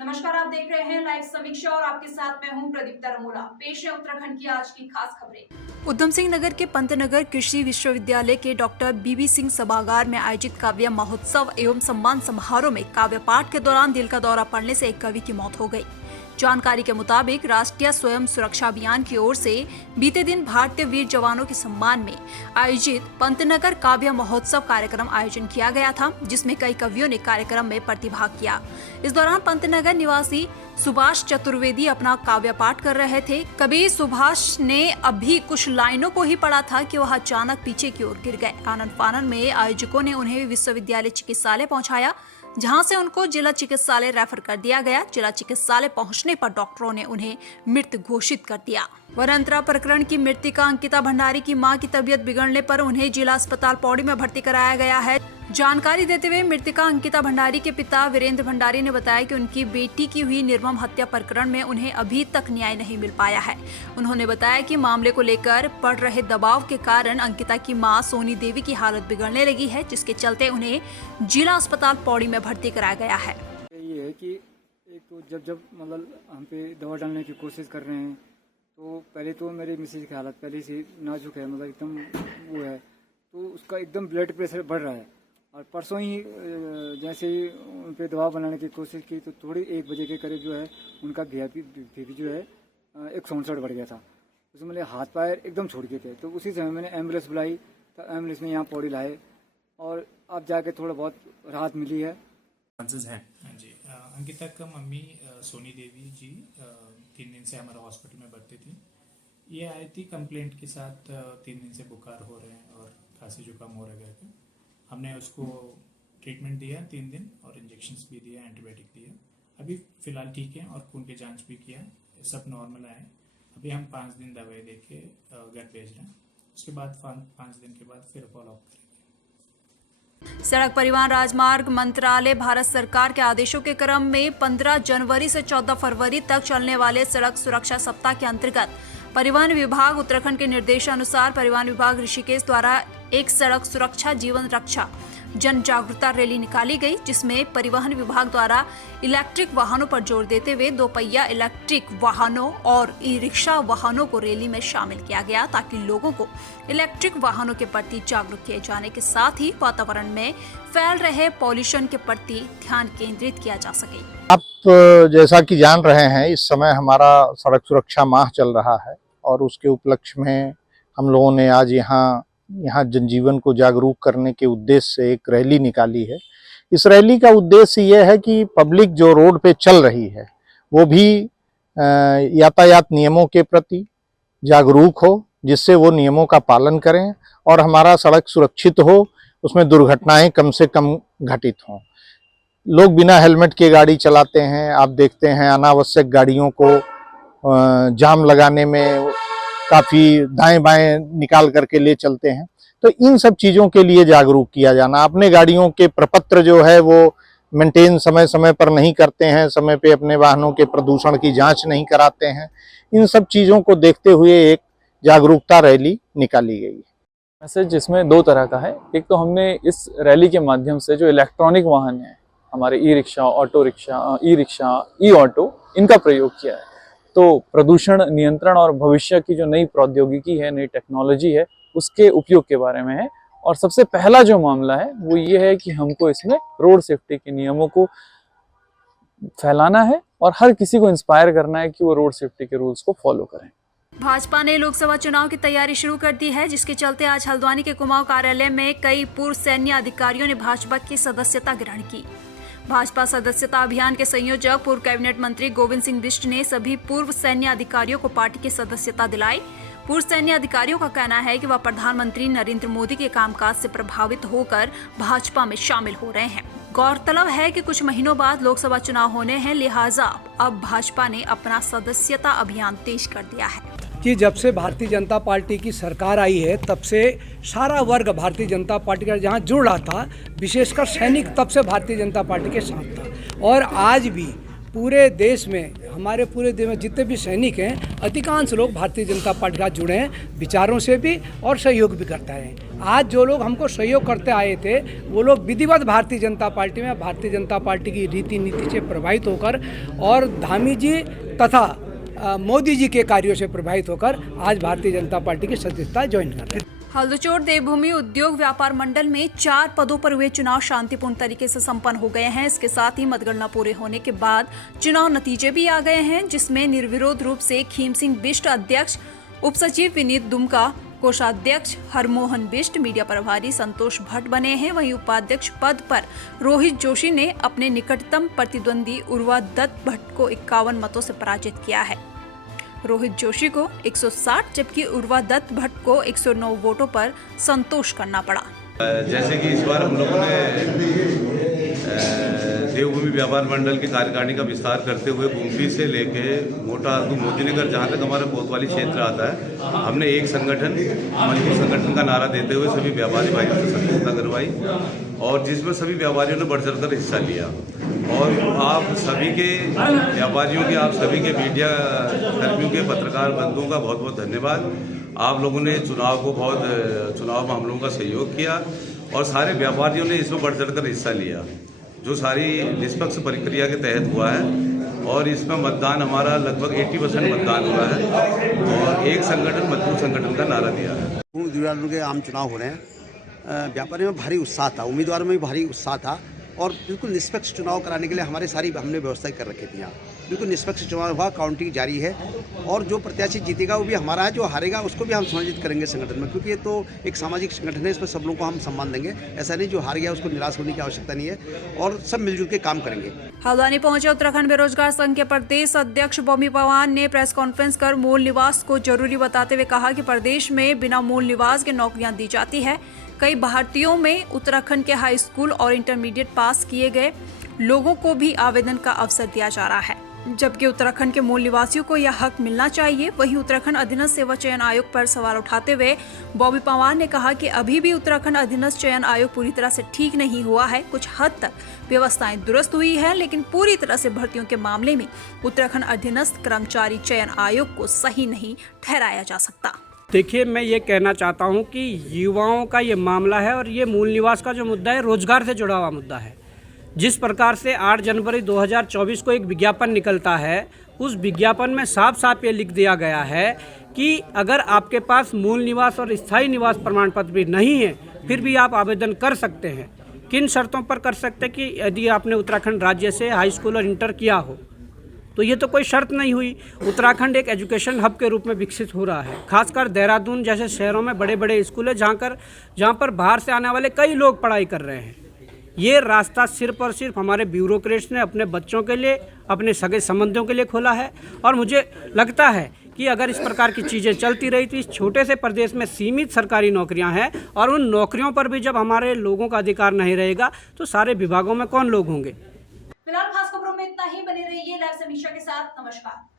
नमस्कार, आप देख रहे हैं लाइव समीक्षा और आपके साथ मैं हूं प्रदीप्ता रमोला। पेश है उत्तराखंड की आज की खास खबरें। उधम सिंह नगर के पंतनगर कृषि विश्वविद्यालय के डॉक्टर बीबी सिंह सभागार में आयोजित काव्य महोत्सव एवं सम्मान समारोह में काव्य पाठ के दौरान दिल का दौरा पड़ने से एक कवि की मौत हो गई। जानकारी के मुताबिक राष्ट्रीय स्वयं सुरक्षा अभियान की ओर से बीते दिन भारतीय वीर जवानों के सम्मान में आयोजित पंतनगर काव्य महोत्सव कार्यक्रम आयोजन किया गया था, जिसमें कई कवियों ने कार्यक्रम में प्रतिभाग किया। इस दौरान पंतनगर निवासी सुभाष चतुर्वेदी अपना काव्य पाठ कर रहे थे। कवि सुभाष ने अभी कुछ लाइनों को ही पढ़ा था कि वह अचानक पीछे की ओर गिर गए। आनंद फानन में आयोजकों ने उन्हें विश्वविद्यालय चिकित्सालय पहुंचाया, जहां से उनको जिला चिकित्सालय रेफर कर दिया गया। जिला चिकित्सालय पहुंचने पर डॉक्टरों ने उन्हें मृत घोषित कर दिया। वरंतरा प्रकरण की मृतिका अंकिता भंडारी की मां की तबीयत बिगड़ने पर उन्हें जिला अस्पताल पौड़ी में भर्ती कराया गया है। जानकारी देते हुए मृतिका अंकिता भंडारी के पिता वीरेंद्र भंडारी ने बताया कि उनकी बेटी की हुई निर्मम हत्या प्रकरण में उन्हें अभी तक न्याय नहीं मिल पाया है। उन्होंने बताया कि मामले को लेकर पड़ रहे दबाव के कारण अंकिता की मां सोनी देवी की हालत बिगड़ने लगी है, जिसके चलते उन्हें जिला अस्पताल पौड़ी में भर्ती कराया गया है। ये है कि एक तो जब मतलब हम पे दवा डालने की कोशिश कर रहे हैं, तो पहले तो मेरे मिसेज की हालत पहले से नाजुक है, मतलब एकदम वो है, तो उसका एकदम ब्लड प्रेशर बढ़ रहा है। और परसों ही जैसे ही उन पर दवा बनाने की कोशिश की तो थोड़ी 1 बजे के करीब जो है उनका बीपी जो है 167 बढ़ गया था। उसमें मेरे हाथ पैर एकदम छोड़ गए थे। तो उसी समय मैंने एम्बुलेंस बुलाई, तो एम्बुलेंस में यहाँ पौड़ी लाए और अब जाके थोड़ा बहुत राहत मिली है। हैं जी। अंकिता का मम्मी सोनी देवी जी 3 दिन से हमारे हॉस्पिटल में भर्ती थी। ये आई थी कंप्लेंट के साथ 3 दिन से बुखार हो रहे हैं और खांसी जुकाम हो रहा है। हमने उसको ट्रीटमेंट दिया 3 दिन और इंजेक्शंस भी दिया, एंटीबायोटिक दिया। अभी फ़िलहाल ठीक है और खून की जांच भी किया, सब नॉर्मल आए। अभी हम 5 दिन दवाई दे के घर भेज रहे हैं। उसके बाद 5 दिन के बाद फिर फॉलोअप करेंगे। सड़क परिवहन राजमार्ग मंत्रालय भारत सरकार के आदेशों के क्रम में 15 जनवरी से 14 फरवरी तक चलने वाले सड़क सुरक्षा सप्ताह के अंतर्गत परिवहन विभाग उत्तराखंड के निर्देशानुसार परिवहन विभाग ऋषिकेश द्वारा एक सड़क सुरक्षा जीवन रक्षा जन जागरूकता रैली निकाली गई, जिसमें परिवहन विभाग द्वारा इलेक्ट्रिक वाहनों पर जोर देते हुए 2 पहिया इलेक्ट्रिक वाहनों और ई रिक्शा वाहनों को रैली में शामिल किया गया, ताकि लोगों को इलेक्ट्रिक वाहनों के प्रति जागरूक किए जाने के साथ ही वातावरण में फैल रहे पॉल्यूशन के प्रति ध्यान केंद्रित किया जा सके। आप जैसा कि जान रहे हैं, इस समय हमारा सड़क सुरक्षा माह चल रहा है और उसके उपलक्ष्य में हम लोगों ने आज यहाँ जनजीवन को जागरूक करने के उद्देश्य से एक रैली निकाली है। इस रैली का उद्देश्य यह है कि पब्लिक जो रोड पे चल रही है वो भी यातायात नियमों के प्रति जागरूक हो, जिससे वो नियमों का पालन करें और हमारा सड़क सुरक्षित हो, उसमें दुर्घटनाएं कम से कम घटित हों। लोग बिना हेलमेट के गाड़ी चलाते हैं, आप देखते हैं अनावश्यक गाड़ियों को जाम लगाने में काफ़ी दाएं बाएं निकाल करके ले चलते हैं। तो इन सब चीज़ों के लिए जागरूक किया जाना। अपने गाड़ियों के प्रपत्र जो है वो मेंटेन समय समय पर नहीं करते हैं, समय पे अपने वाहनों के प्रदूषण की जांच नहीं कराते हैं। इन सब चीज़ों को देखते हुए एक जागरूकता रैली निकाली गई। मैसेज इसमें 2 तरह का है। एक तो हमने इस रैली के माध्यम से जो इलेक्ट्रॉनिक वाहन हैं, हमारे ई रिक्शा, ऑटो रिक्शा, ई ऑटो, इनका प्रयोग किया है। तो प्रदूषण नियंत्रण और भविष्य की जो नई प्रौद्योगिकी है, नई टेक्नोलॉजी है, उसके उपयोग के बारे में है। और सबसे पहला जो मामला है वो ये है कि हमको इसमें रोड सेफ्टी के नियमों को फैलाना है और हर किसी को इंस्पायर करना है कि वो रोड सेफ्टी के रूल्स को फॉलो करें। भाजपा ने लोकसभा चुनाव की तैयारी शुरू कर दी है, जिसके चलते आज हल्द्वानी के कुमाऊं कार्यालय में कई पूर्व सैन्य अधिकारियों ने भाजपा की सदस्यता ग्रहण की। भाजपा सदस्यता अभियान के संयोजक पूर्व कैबिनेट मंत्री गोविंद सिंह बिष्ट ने सभी पूर्व सैन्य अधिकारियों को पार्टी की सदस्यता दिलाई। पूर्व सैन्य अधिकारियों का कहना है कि वह प्रधानमंत्री नरेंद्र मोदी के कामकाज से प्रभावित होकर भाजपा में शामिल हो रहे हैं। गौरतलब है कि कुछ महीनों बाद लोकसभा चुनाव होने हैं, लिहाजा अब भाजपा ने अपना सदस्यता अभियान तेज कर दिया है। कि जब से भारतीय जनता पार्टी की सरकार आई है तब से सारा वर्ग भारतीय जनता पार्टी का जहाँ जुड़ रहा था, विशेषकर सैनिक तब से भारतीय जनता पार्टी के साथ था। और आज भी पूरे देश में हमारे पूरे देश में जितने भी सैनिक हैं अधिकांश लोग भारतीय जनता पार्टी के साथ जुड़े हैं, विचारों से भी और सहयोग भी करते हैं। आज जो लोग हमको सहयोग करते आए थे वो लोग विधिवत भारतीय जनता पार्टी में भारतीय जनता पार्टी की रीति नीति से प्रभावित होकर और धामी जी तथा मोदी जी के कार्यों से प्रभावित होकर आज भारतीय जनता पार्टी की सदस्यता ज्वाइन कर रहे हैं। हल्दचोर देवभूमि उद्योग व्यापार मंडल में 4 पदों पर हुए चुनाव शांतिपूर्ण तरीके से संपन्न हो गए हैं। इसके साथ ही मतगणना पूरे होने के बाद चुनाव नतीजे भी आ गए हैं, जिसमें निर्विरोध रूप से खीम सिंह बिष्ट अध्यक्ष, उप सचिव विनीत दुमका, कोषाध्यक्ष हरमोहन बिष्ट, मीडिया प्रभारी संतोष भट्ट बने हैं। वहीं उपाध्यक्ष पद पर रोहित जोशी ने अपने निकटतम प्रतिद्वंदी उर्वा दत्त भट्ट को 51 मतों से पराजित किया है। रोहित जोशी को 160 जबकि उर्वा दत्त भट्ट को 109 वोटों पर संतोष करना पड़ा। जैसे कि इस बार हम लोगों ने देवभूमि व्यापार मंडल की कार्यकारिणी का विस्तार करते हुए गुमटी से लेके मोटा मोदीनगर जहाँ तक हमारा कोतवाली क्षेत्र आता है, हमने एक संगठन मजबूत संगठन का नारा देते हुए सभी व्यापारी भाइयों से सदस्यता करवाई और जिसमें सभी व्यापारियों ने बढ़ चढ़कर हिस्सा लिया। और आप सभी के व्यापारियों के, आप सभी के मीडिया कर्मियों के, पत्रकार बंधुओं का बहुत बहुत धन्यवाद। आप लोगों ने चुनाव में हम लोगों का सहयोग किया और सारे व्यापारियों ने इसमें बढ़ चढ़कर हिस्सा लिया, जो सारी निष्पक्ष प्रक्रिया के तहत हुआ है। और इसमें मतदान हमारा लगभग 80% मतदान हुआ है और एक संगठन मजबूत संगठन का नारा दिया है। उम्मीदवारों के आम चुनाव हो रहे हैं, व्यापारियों में भारी उत्साह था, उम्मीदवारों में भी भारी उत्साह था और बिल्कुल निष्पक्ष चुनाव कराने के लिए हमने व्यवस्था कर रखी थी। यहाँ बिल्कुल निष्पक्ष चुनाव हुआ, काउंटिंग जारी है और जो प्रत्याशी जीतेगा वो भी हमारा है, जो हारेगा उसको भी हम सम्मानित करेंगे संगठन में, क्योंकि ये तो एक सामाजिक संगठन है, इसमें सब लोगों को हम सम्मान देंगे। ऐसा नहीं जो हार गया उसको निराश होने की आवश्यकता नहीं है और सब मिलजुल के काम करेंगे। हल्द्वानी पहुंचे उत्तराखंड बेरोजगार संघ के प्रदेश अध्यक्ष बॉबी पवार ने प्रेस कॉन्फ्रेंस कर मूल निवास को जरूरी बताते हुए कहा कि प्रदेश में बिना मूल निवास के नौकरियां दी जाती है। कई भारतीयों में उत्तराखंड के हाई स्कूल और इंटरमीडिएट पास किए गए लोगों को भी आवेदन का अवसर दिया जा रहा है, जबकि उत्तराखंड के मूल निवासियों को यह हक मिलना चाहिए। वहीं उत्तराखंड अधीनस्थ सेवा चयन आयोग पर सवाल उठाते हुए बॉबी पवार ने कहा कि अभी भी उत्तराखंड अधीनस्थ चयन आयोग पूरी तरह से ठीक नहीं हुआ है। कुछ हद तक व्यवस्थाएं दुरुस्त हुई है, लेकिन पूरी तरह से भर्तियों के मामले में उत्तराखंड अधीनस्थ कर्मचारी चयन आयोग को सही नहीं ठहराया जा सकता। देखिए, मैं ये कहना चाहता हूँ कि युवाओं का ये मामला है और ये मूल निवास का जो मुद्दा है रोजगार से जुड़ा हुआ मुद्दा है। जिस प्रकार से 8 जनवरी 2024 को एक विज्ञापन निकलता है, उस विज्ञापन में साफ साफ ये लिख दिया गया है कि अगर आपके पास मूल निवास और स्थायी निवास प्रमाण पत्र भी नहीं है फिर भी आप आवेदन कर सकते हैं। किन शर्तों पर कर सकते हैं कि यदि आपने उत्तराखंड राज्य से हाई स्कूल और इंटर किया हो, तो ये तो कोई शर्त नहीं हुई। उत्तराखंड एक एजुकेशन हब के रूप में विकसित हो रहा है, खासकर देहरादून जैसे शहरों में बड़े बड़े स्कूल है जहाँ पर बाहर से आने वाले कई लोग पढ़ाई कर रहे हैं। ये रास्ता सिर्फ और सिर्फ हमारे ब्यूरोक्रेट्स ने अपने बच्चों के लिए, अपने सगे संबंधियों के लिए खोला है और मुझे लगता है कि अगर इस प्रकार की चीज़ें चलती रही तो इस छोटे से प्रदेश में सीमित सरकारी नौकरियां हैं और उन नौकरियों पर भी जब हमारे लोगों का अधिकार नहीं रहेगा तो सारे विभागों में कौन लोग होंगे। फिलहाल खास खबरों में इतना ही। बने रहिए लाइव समीक्षा के साथ। नमस्कार।